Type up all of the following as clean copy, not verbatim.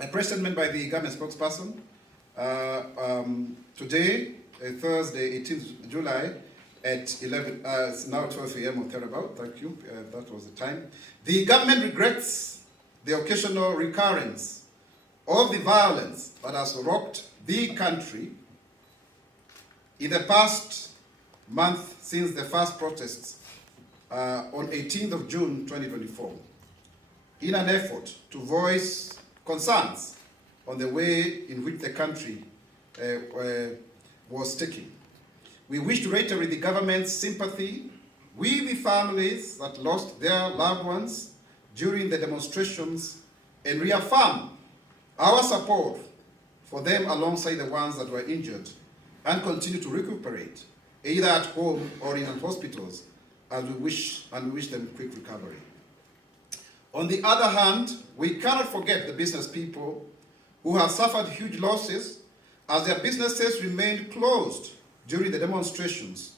a press statement by the government spokesperson today, Thursday, 18th July, at 11, it's now 12 a.m. or thereabout, thank you, that was the time. The government regrets the occasional recurrence of the violence that has rocked the country in the past month since the first protests on 18th of June 2024, in an effort to voice concerns on the way in which the country was taking. We wish to reiterate the government's sympathy with the families that lost their loved ones during the demonstrations and reaffirm our support for them alongside the ones that were injured and continue to recuperate, either at home or in hospitals, as we wish them quick recovery. On the other hand, we cannot forget the business people who have suffered huge losses as their businesses remained closed during the demonstrations,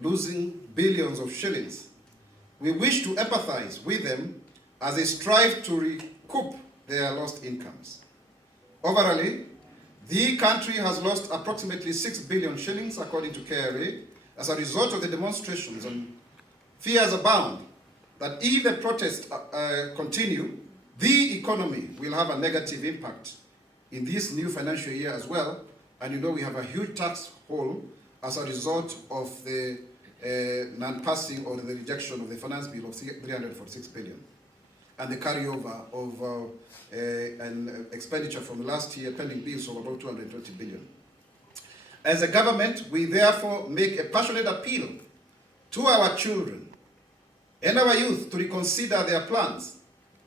losing billions of shillings. We wish to empathize with them as they strive to recoup their lost incomes. Overall, the country has lost approximately 6 billion shillings, according to KRA, as a result of the demonstrations, and fears abound that if the protests continue, the economy will have a negative impact in this new financial year as well. And you know we have a huge tax hole as a result of the non-passing or the rejection of the finance bill of 346 billion and the carryover of an expenditure from last year, pending bills of about 220 billion. As a government, we therefore make a passionate appeal to our children and our youth to reconsider their plans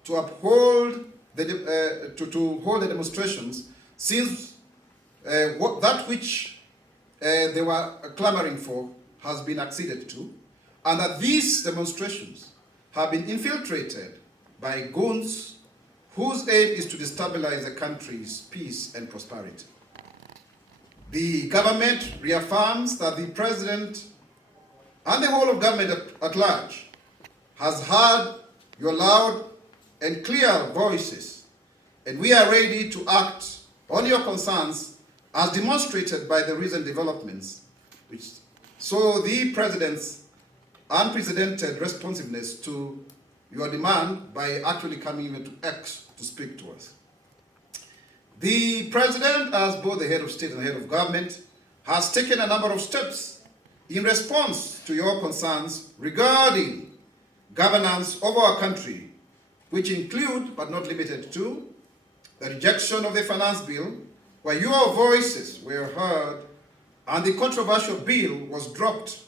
to uphold to hold the demonstrations, since that which they were clamoring for has been acceded to, and that these demonstrations have been infiltrated by goons whose aim is to destabilize the country's peace and prosperity. The government reaffirms that the President and the whole of government at large has heard your loud and clear voices, and we are ready to act on your concerns as demonstrated by the recent developments, which saw the President's unprecedented responsiveness to your demand by actually coming even to X to speak to us. The President, as both the head of state and the head of government, has taken a number of steps in response to your concerns regarding governance of our country, which include, but not limited to, the rejection of the finance bill, where your voices were heard and the controversial bill was dropped,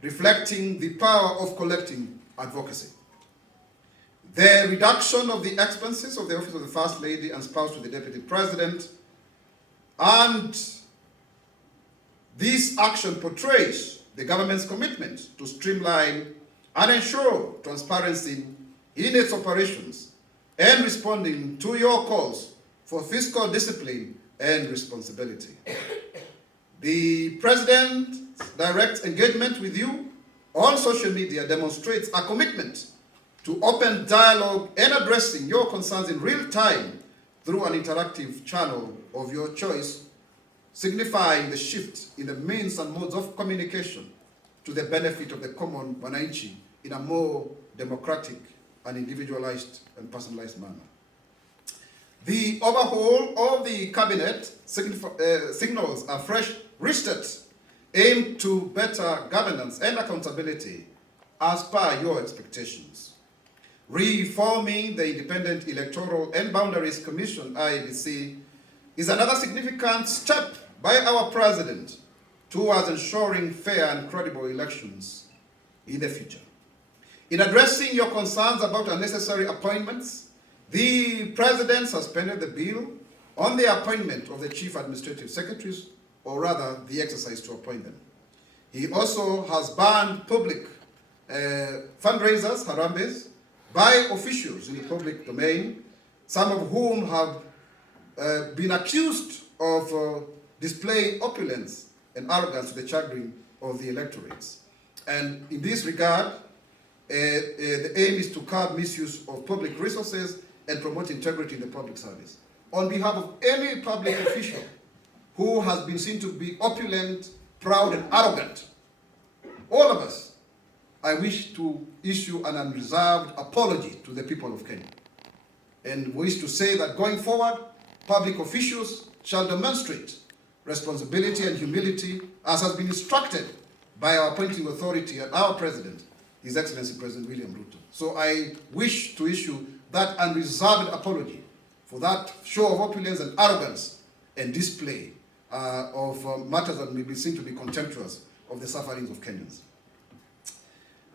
reflecting the power of collective advocacy. The reduction of the expenses of the office of the First Lady and spouse to the Deputy President, and this action portrays the government's commitment to streamline and ensure transparency in its operations and responding to your calls for fiscal discipline and responsibility. The President's direct engagement with you on social media demonstrates a commitment to open dialogue and addressing your concerns in real time through an interactive channel of your choice, signifying the shift in the means and modes of communication to the benefit of the common wananchi in a more democratic and individualized and personalized manner. The overhaul of the cabinet signals a fresh restart aimed to better governance and accountability as per your expectations. Reforming the Independent Electoral and Boundaries Commission, IEBC, is another significant step by our President towards ensuring fair and credible elections in the future. In addressing your concerns about unnecessary appointments, the President suspended the bill on the appointment of the Chief Administrative Secretaries, or rather, the exercise to appoint them. He also has banned public fundraisers, harambes, by officials in the public domain, some of whom have been accused of displaying opulence and arrogance to the chagrin of the electorates. And in this regard, the aim is to curb misuse of public resources and promote integrity in the public service. on behalf of any public official who has been seen to be opulent, proud, and arrogant. All of us, I wish to issue an unreserved apology to the people of Kenya, and wish to say that going forward, public officials shall demonstrate responsibility and humility as has been instructed by our appointing authority and our President, His Excellency President William Ruto. So I wish to issue that unreserved apology for that show of opulence and arrogance and display of matters that may be seen to be contemptuous of the sufferings of Kenyans.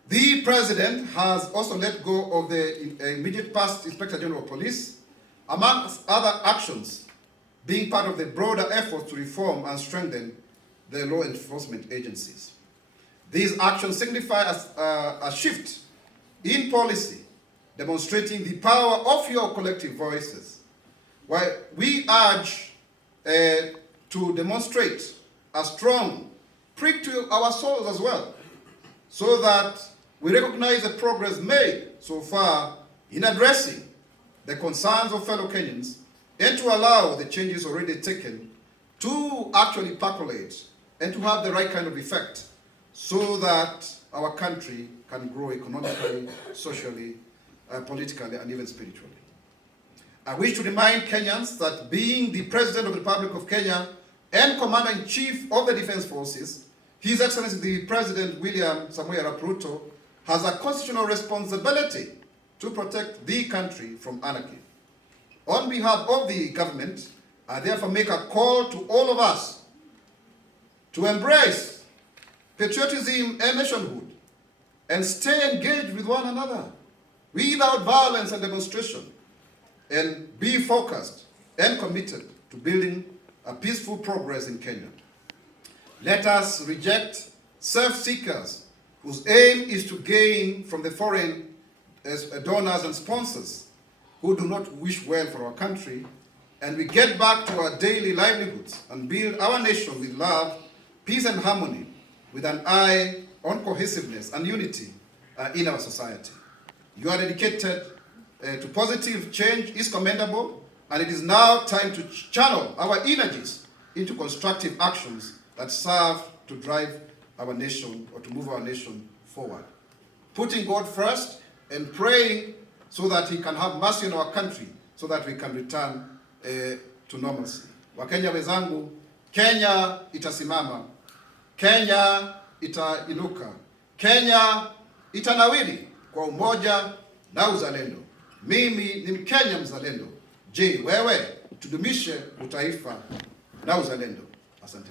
The President has also let go of the immediate past Inspector General of Police, amongst other actions being part of the broader effort to reform and strengthen the law enforcement agencies. These actions signify a shift in policy, demonstrating the power of your collective voices. While we urge to demonstrate a strong prick to our souls as well, so that we recognize the progress made so far in addressing the concerns of fellow Kenyans, and to allow the changes already taken to actually percolate and to have the right kind of effect, so that our country can grow economically, socially, politically, and even spiritually. I wish to remind Kenyans that being the President of the Republic of Kenya and Commander-in-Chief of the Defense Forces, His Excellency the President William Mwaura Ruto has a constitutional responsibility to protect the country from anarchy. On behalf of the government, I therefore make a call to all of us to embrace patriotism and nationhood and stay engaged with one another without violence and demonstration, and be focused and committed to building a peaceful progress in Kenya. Let us reject self-seekers whose aim is to gain from the foreign donors and sponsors who do not wish well for our country, and we get back to our daily livelihoods and build our nation with love, peace, and harmony, with an eye on cohesiveness and unity in our society. Your dedicated to positive change is commendable, and it is now time to channel our energies into constructive actions that serve to drive our nation, or to move our nation forward. Putting God first and praying so that He can have mercy on our country, so that we can return to normalcy. Wakenya wenzangu, Kenya itasimama, Kenya itainuka, Kenya itanawiri kwa umoja na uzalendo. Mimi ni Mkenya mzalendo. Je, wewe? Tudumishe utaifa na uzalendo. Asante.